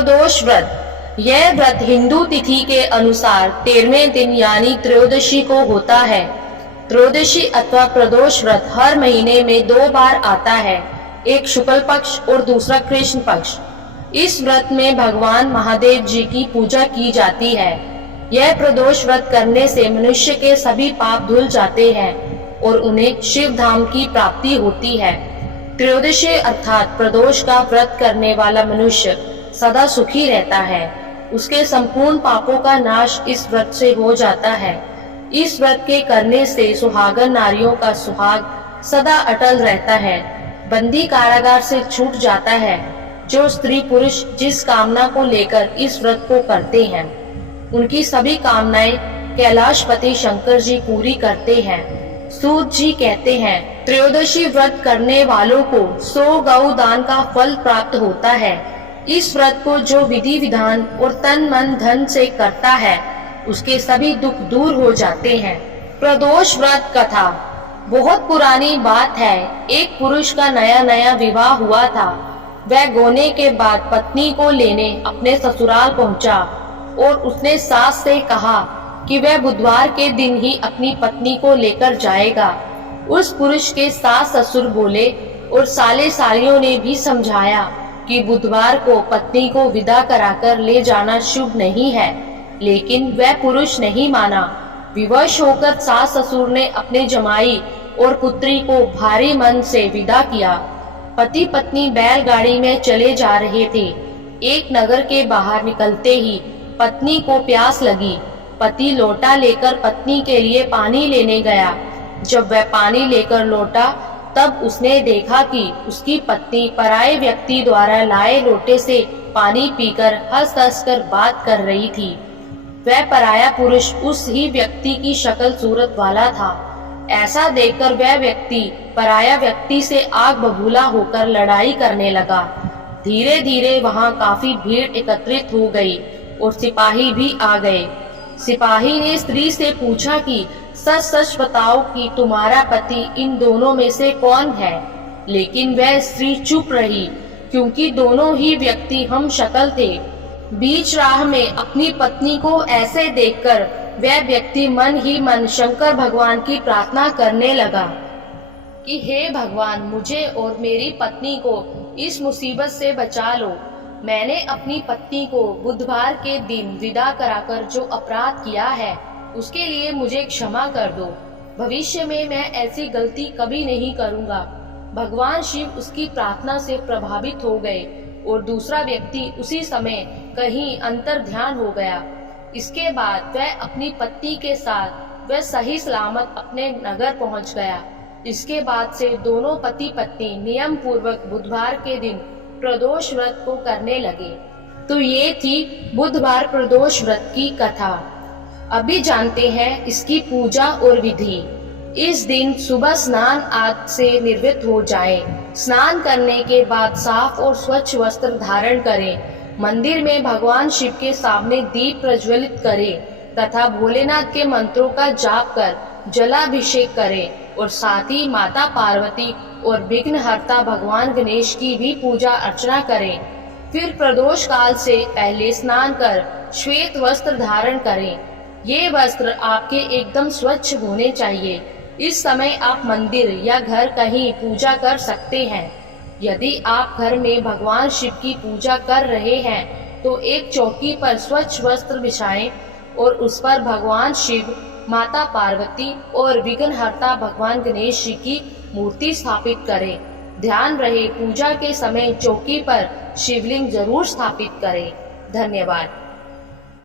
प्रदोष व्रत। यह व्रत हिंदू तिथि के अनुसार 13वें दिन यानी त्रयोदशी को होता है। त्रयोदशी अथवा प्रदोष व्रत हर महीने में 2 बार आता है, एक शुक्ल पक्ष और दूसरा कृष्ण पक्ष। इस व्रत में भगवान महादेव जी की पूजा की जाती है। यह प्रदोष व्रत करने से मनुष्य के सभी पाप धुल जाते हैं और उन्हें शिव धाम की प्राप्ति होती है। त्रयोदशी अर्थात प्रदोष का व्रत करने वाला मनुष्य सदा सुखी रहता है। उसके संपूर्ण पापों का नाश इस व्रत से हो जाता है। इस व्रत के करने से सुहागन नारियों का सुहाग सदा अटल रहता है। बंदी कारागार से छूट जाता है। जो स्त्री पुरुष जिस कामना को लेकर इस व्रत को करते हैं, उनकी सभी कामनाएं कैलाशपति शंकर जी पूरी करते हैं। सूत जी कहते हैं, त्रयोदशी व्रत करने वालों को 100 गौ दान का फल प्राप्त होता है। इस व्रत को जो विधि विधान और तन मन धन से करता है, उसके सभी दुख दूर हो जाते हैं। प्रदोष व्रत कथा। बहुत पुरानी बात है। एक पुरुष का नया नया विवाह हुआ था। वह गोने के बाद पत्नी को लेने अपने ससुराल पहुंचा और उसने सास से कहा कि वह बुधवार के दिन ही अपनी पत्नी को लेकर जाएगा। उस पुरुष के सास ससुर बोले और साले सालियों ने भी समझाया कि बुधवार को पत्नी को विदा कराकर ले जाना शुभ नहीं है, लेकिन वह पुरुष नहीं माना। विवश होकर सास ससुर ने अपने जमाई और पुत्री को भारी मन से विदा किया। पति पत्नी बैलगाड़ी में चले जा रहे थे। एक नगर के बाहर निकलते ही पत्नी को प्यास लगी। पति लोटा लेकर पत्नी के लिए पानी लेने गया। जब वह पानी लेकर लौटा, तब उसने देखा कि उसकी पत्नी पराये व्यक्ति द्वारा लाए लोटे से पानी पीकर हंस हंस कर बात कर रही थी। वह पराया पुरुष उस ही व्यक्ति की शक्ल सूरत वाला था। ऐसा देखकर वह व्यक्ति पराया व्यक्ति से आग बबूला होकर लड़ाई करने लगा। धीरे धीरे वहां काफी भीड़ एकत्रित हो गई और सिपाही भी आ गए। सिपाही ने स्त्री से पूछा कि सच सच बताओ कि तुम्हारा पति इन दोनों में से कौन है। लेकिन वह स्त्री चुप रही, क्योंकि दोनों ही व्यक्ति हम शक्ल थे। बीच राह में अपनी पत्नी को ऐसे देखकर वह व्यक्ति मन ही मन शंकर भगवान की प्रार्थना करने लगा कि हे भगवान, मुझे और मेरी पत्नी को इस मुसीबत से बचा लो। मैंने अपनी पत्नी को बुधवार के दिन विदा कराकर जो अपराध किया है, उसके लिए मुझे क्षमा कर दो। भविष्य में मैं ऐसी गलती कभी नहीं करूँगा। भगवान शिव उसकी प्रार्थना से प्रभावित हो गए और दूसरा व्यक्ति उसी समय कहीं अंतर ध्यान हो गया। इसके बाद वह अपनी पत्नी के साथ वह सही सलामत अपने नगर पहुंच गया। इसके बाद से दोनों पति पत्नी नियम पूर्वक बुधवार के दिन प्रदोष व्रत को करने लगे। तो ये थी बुधवार प्रदोष व्रत की कथा। अभी जानते हैं इसकी पूजा और विधि। इस दिन सुबह स्नान आदि से निर्वृत्त हो जाए। स्नान करने के बाद साफ और स्वच्छ वस्त्र धारण करें। मंदिर में भगवान शिव के सामने दीप प्रज्वलित करें तथा भोलेनाथ के मंत्रों का जाप कर जलाभिषेक करें और साथ ही माता पार्वती और विघ्नहर्ता भगवान गणेश की भी पूजा अर्चना करें। फिर प्रदोष काल से पहले स्नान कर श्वेत वस्त्र धारण करें। ये वस्त्र आपके एकदम स्वच्छ होने चाहिए। इस समय आप मंदिर या घर कहीं पूजा कर सकते हैं। यदि आप घर में भगवान शिव की पूजा कर रहे हैं तो एक चौकी पर स्वच्छ वस्त्र बिछाएं और उस पर भगवान शिव, माता पार्वती और विघ्नहर्ता भगवान गणेश जी की मूर्ति स्थापित करें। ध्यान रहे पूजा के समय चौकी पर शिवलिंग जरूर स्थापित करें। धन्यवाद।